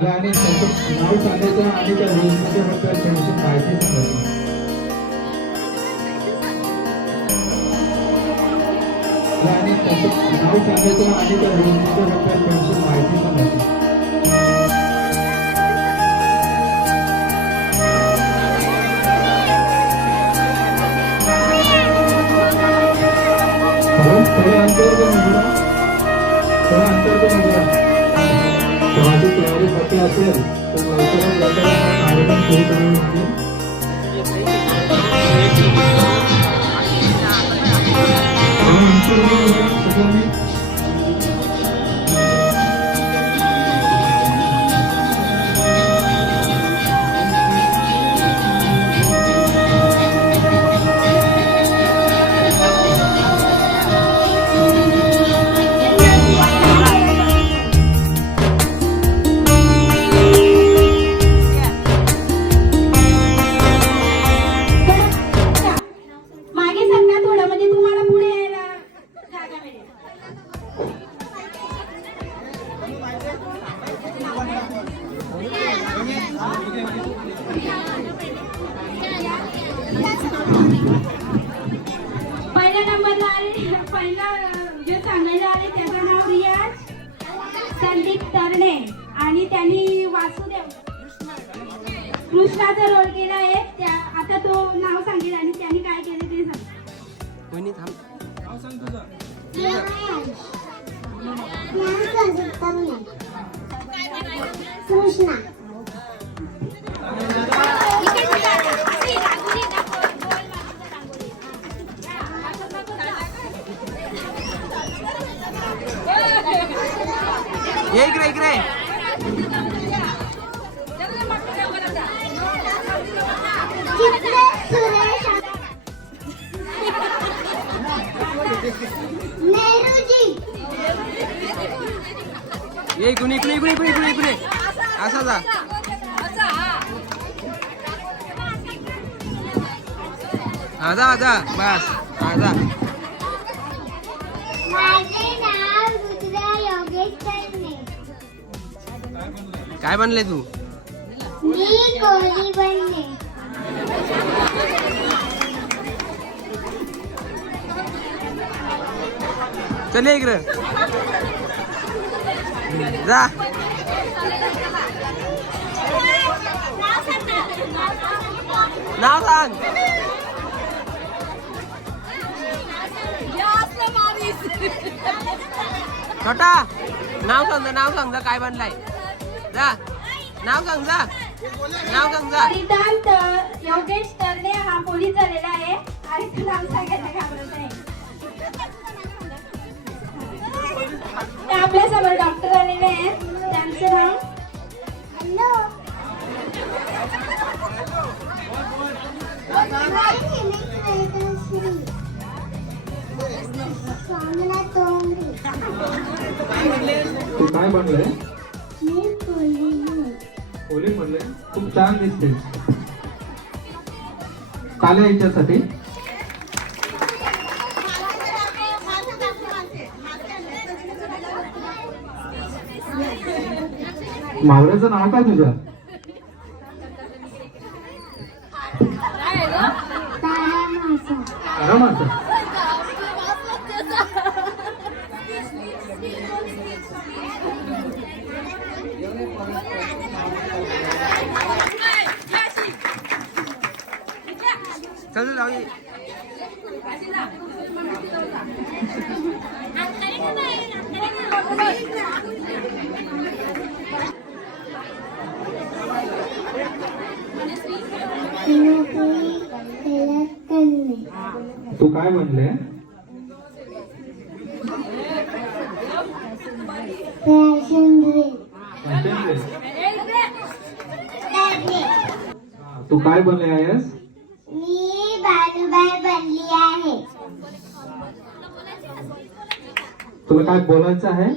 आणि त्याचं नाव सांगायचं आणि त्या थोडीशी माहिती सांगायची आणि त्याचं नाव सांगायचं आणि त्या थोडीशी माहिती सांगायची थोडं अंतर पण थोडं पण तयारी होते असेल तर लवकरात पहिल्या नंबरला आले पहिला जे सांगायला आले त्याचं नाव रियाज संदीप तरणे आणि त्यांनी वासुदेव. कृष्णाचा रोल केला आहे. त्या आता तो नाव कृष्णा ये जा बस हा जा. काय बनले तू? चल इकडे. जा. नाव सांग. छोटा नाव सांग नाव सांग काय बनलाय? जा नाव सांग जा नाव सांग जा. सिद्धांत योगेश तरणे हा पोलीस झालेला आहे. आणि तो नाव सांगायला घाबरत आपल्यासमोर डॉक्टर आलेले आहेत. त्यांचं नाव? हॅलो. तू काय म्हणलंय मी कोहली ओली म्हणले खूप छान दिसते काल्या याच्यासाठी? मावळ्याचं नाव काय तुझं तारा मासा आरामाचं चल चल, जाऊ ये. नोकरी तयार करणे तू काय म्हणले? तू काय बनले आहेस? मी बालूबाई बनली आहे. तुला काय बोलायचं आहे?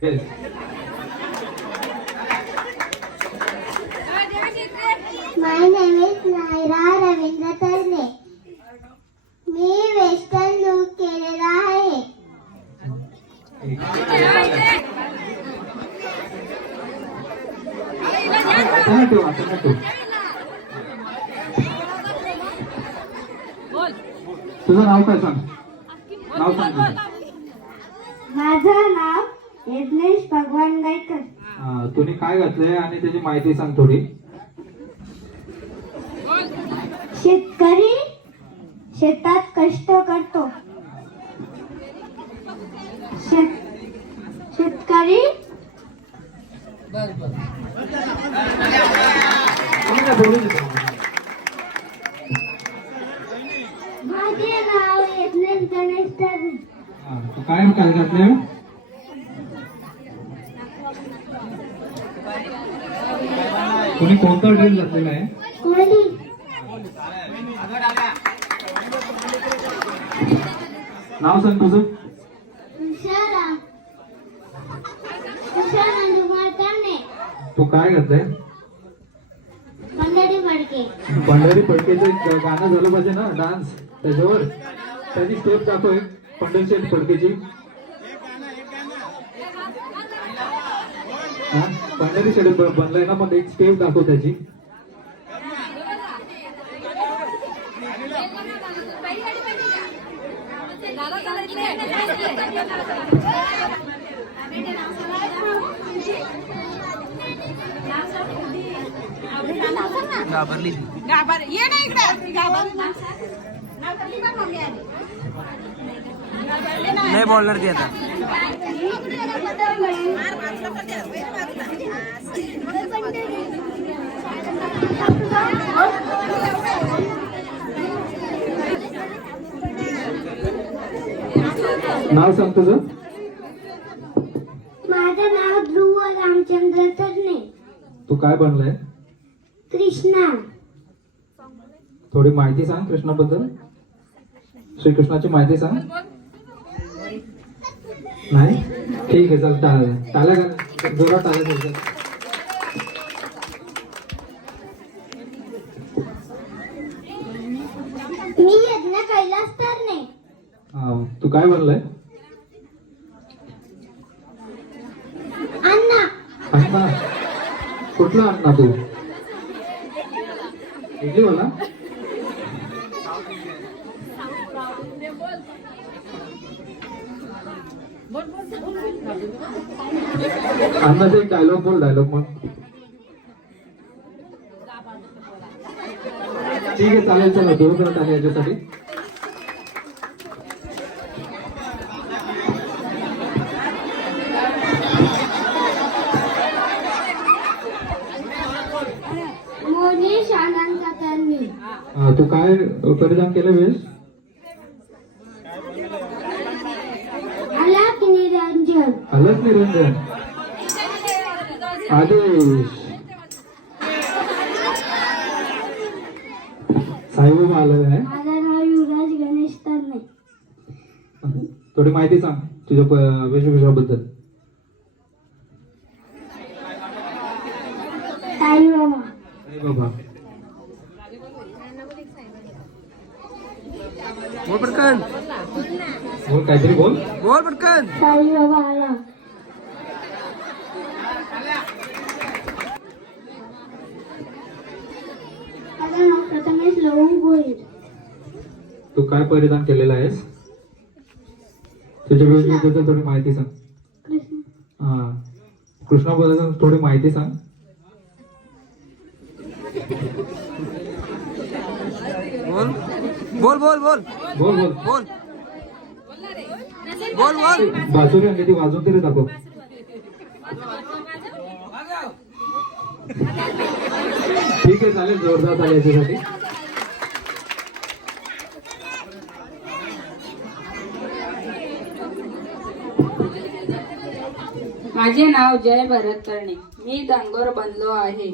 My name is Naira Ravindra माहिती सांग थोडी. शेतकरी शेतात कष्ट करतो. शेत शेतकरी माझे नाव यज्ञेश गणेश काय काय घातलंय तुम्ही कोणता ड्रेस घातलेला आहे? कोणी? नाव सांग तुझं. तू काय घातलंय पंढरी फडके. पंढरी फडकेचं गाणं झालं पाहिजे ना डान्स. त्याच्यावर. त्याची स्टेप दाखव पंढरशेठ फडकेची. फायनली शेड बनलाय ना मग एक स्टेप दाखव त्याची घाबरली घाबर ये नाही इकडे घाबरली नाही बोलणार ती आता. नाव सांग तुझं. माझं नाव ध्रुव रामचंद्र तरणे तू काय बनलाय? कृष्णा. थोडी माहिती सांग कृष्णाबद्दल. श्रीकृष्णाची माहिती सांग. नाही? ठीक आहे चल टाळ्या. टाळ्या का? जोरात टाळ्या द्यायच्या. मी यज्ञ कैलास तरणे हा, तू काय बनलाय अण्णा. अण्णा? कुठला अण्णा तू? इडली मला अण्णाचा एक डायलॉग बोल डायलॉग मग. ठीक आहे चालेल चला दोन मिनिट आहे याच्यासाठी. मोनेश आनंद तरणे हा, तू काय परिधान केलं वेळेस? निरंजन. आदेश. साईबाबा आलं आहे माझं नाव युवराज गणेश तरणे. थोडी माहिती सांग तुझ्या वेशभूषाबद्दल. साईबाबा. साईबाबा. बोल पटकन. बोल काहीतरी बोल. बोल पटकन. साईबाबा आला माझं नाव प्रथमेश लहू गोहिल तू काय परिधान केलेलं आहेस? तुझ्या वेशभूषेबद्दल थोडी माहिती सांग. कृष्ण. हा. कृष्णाबद्दल थोडी माहिती सांग. बोल. बोल बोल बोल. बोल बोल. बोल. बोल बोल बाजूने आणली ती वाजून तरी दाखव. ठीक आहे चालेल जोरदार चालेल याच्यासाठी. माझे नाव जय भरत तरणे मी धनगर बनलो आहे.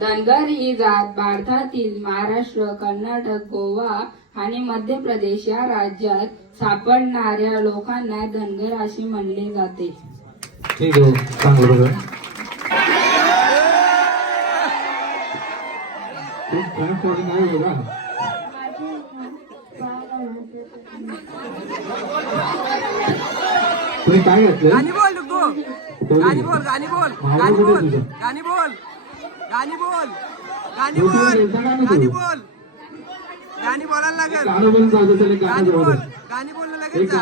धनगर ही जात भारतातील महाराष्ट्र कर्नाटक गोवा आणि मध्य प्रदेश या राज्यात सापडणाऱ्या लोकांना धनगर असे म्हणले जाते. ठीक आहे चांगलं बघा. काय कोणी बघा. तुम्ही काय घातलं गाणी बोल गाणी बोल गाणी बोल गाणी बोल गाणी बोल गाणी बोल गाणी बोल. गाणी बोलायला लागेल. गाणी बोल गाणी बोलणं लगेच जा.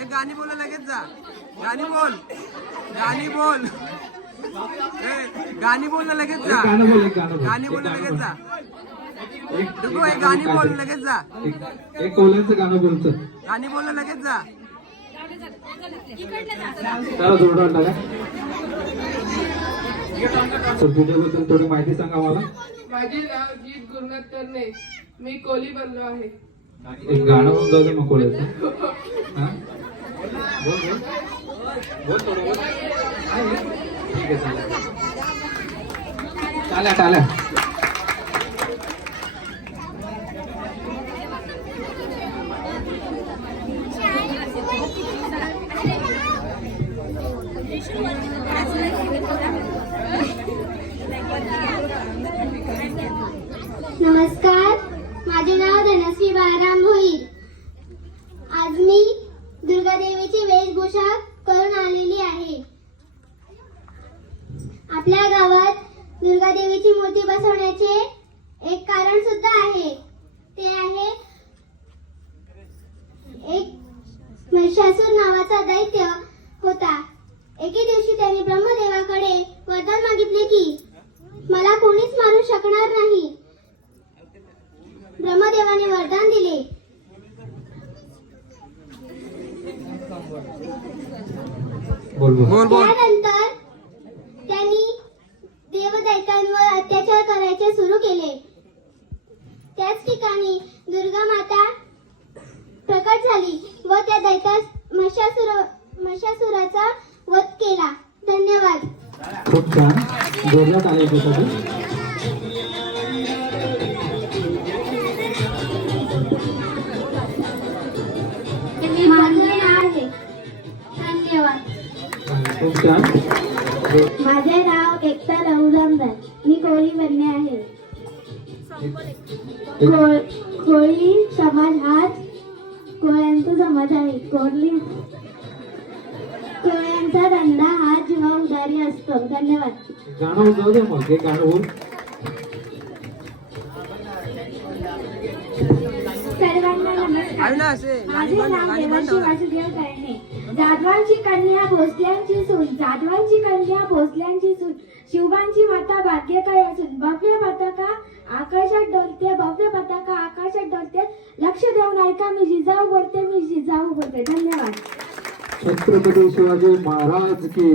एक गाणी बोल लगेच जा. गाणी बोल गाणी बोल. गाणी बोलणं लगेच जा. गाणी बोलणं लगेच जा. एक गाणी बोल. लगेच जा. गाणी बोलणं लगेच जा. त्याला टाका. थोडी माहिती सांगा मला. माझे नाव जीत गुरुनाथ तरणे. मी कोली बनलो आहे. एक गाणं म्हणून जाऊ दे मग कोल्याचं हा? बोल बोल. बोल थोडं बोल. ठीक आहे चालेल. टाल्या नमस्कार माझे नाव धनश्री बाळाराम भोईर. आज मी दुर्गादेवीची वेशभूषा करून आलेली आहे. आपल्या गावात दुर्गादेवीची मूर्ती बसवण्याचे एक कारण सुद्धा आहे. ते आहे एक महिषासूर नावाचा दैत्य होता एके दिवशी त्यांनी ब्रह्मदेवाकडे मागितले की मला कोणीच मारू शकणार नाही. ब्रह्मदेवाने वरदान दिले. बोल बोल. त्यानंतर त्यांनी देवदैत्यांवर अत्याचार करायचे सुरू केले. त्याच ठिकाणी दुर्गा माता प्रकट झाली व त्या दैत्यास महिषासुर महिषासुराचा वध केला. धन्यवाद. खूप छान. जोरदार आले त्यासाठी माझे नाव एकता रघुरामदास मी कोळी बनणे आहे. कोळ- कोळी समाज हाच कोळ्यांचा समाज आहे. कोळी कोळ्यांचा धंदा हा जीवा उदारी असतो. धन्यवाद. गाणं जाऊ दे मग एक गाणं सर्वांना नमस्कार. माझे नाव वासुदेव करणे. जाधवांची कन्या भोसल्यांची सून. जाधवांची कन्या भोसल्यांची सून. शिवबांची माता भाग्यकारी असून भव्य पताका आकाशात डोलते भव्य पताका आकाशात डोलते. लक्ष देऊन ऐका मी जिजाऊ बोलते मी जिजाऊ बोलते. धन्यवाद. छत्रपती शिवाजी महाराज की.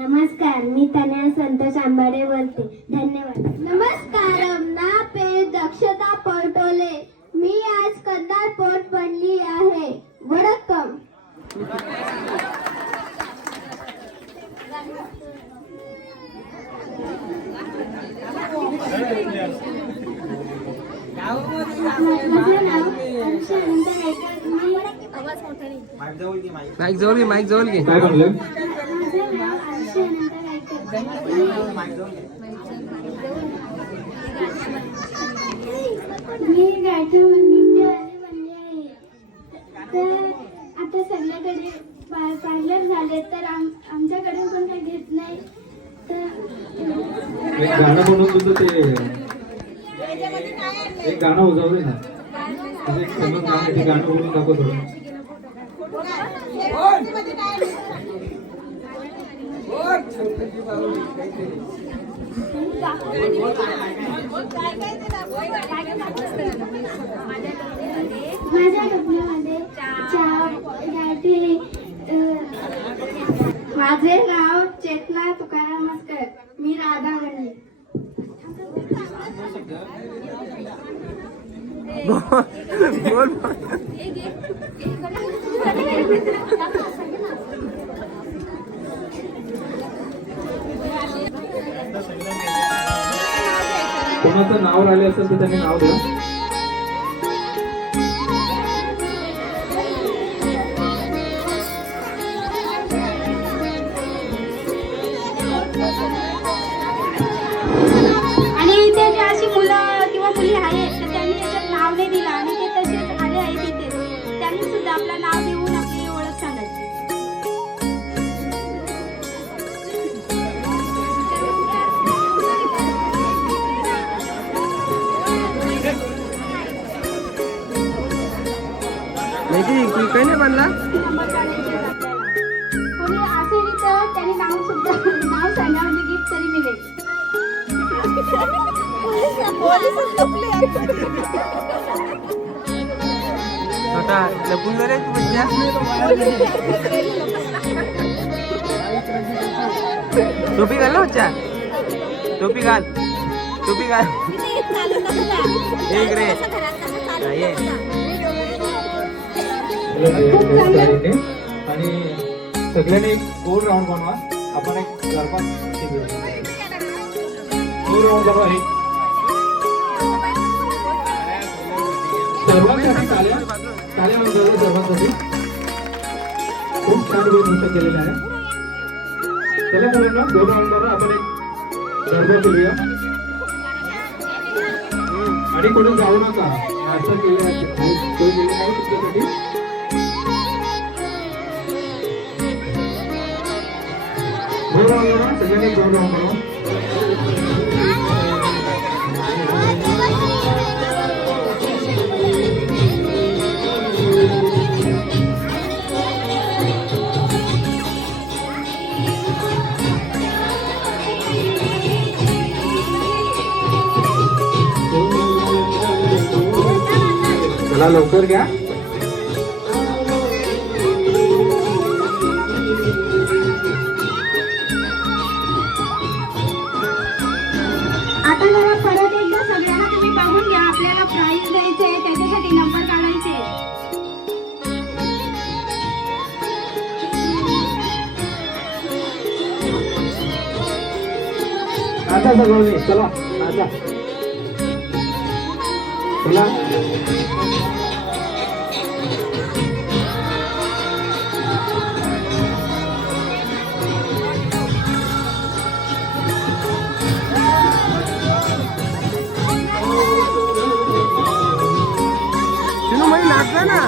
नमस्कार मी तनया संतोष आंबाडे बोलते. धन्यवाद. नमस्कार ना पे दक्षता पटोले मी आज कंदार पोट बनली आहे वडक्कम माझे नाव अनुषा अनंत गायकवाड. मी माईक जवळ घे. काय म्हणलं. मी बनली आहे. तर आता सगळ्याकडे पार्लर झाले तर आम आमच्याकडे कोण काही घेत नाही. तर एक गाणं म्हणून तुझं ते एक गाणं उजवले ना. तुझं एक फेमस गाणं ते गाणं बोलून दाखव माझ्या माझे नाव चेतना तुकाराम मस्कर मी राधा म्हणले कोणाचं नाव राहिले असेल तर त्यांनी नाव द्या. आणि अशी मुलं किंवा नाव नाही दिलं आणि आपलं नाव मिळेल आता लपून जरे तू टोपी घाल ना बच्चा. टोपी घाल. टोपी घाल. एक रे. हा, ये आणि सगळ्यांनी एक गोल राऊंड बनवा. आपण एक गरबा. गोल राऊंड बनवा एक सर्वांसाठी टाळ्या टाळ्या वाजवा सर्वांसाठी. खूप छान नृत्य केलेलं आहे. चला मुलांना गोल राऊंड बनवा. आपण एक गरबा आणि कोणी जाऊ नका. असं केलं आहे. तुमच्यासाठी. गोल राऊंड बनवा सगळ्यांनी गोल राऊंड बनवा चला लवकर घ्या. आता सगळं चला आता चला शिनू मध्ये नाचला ना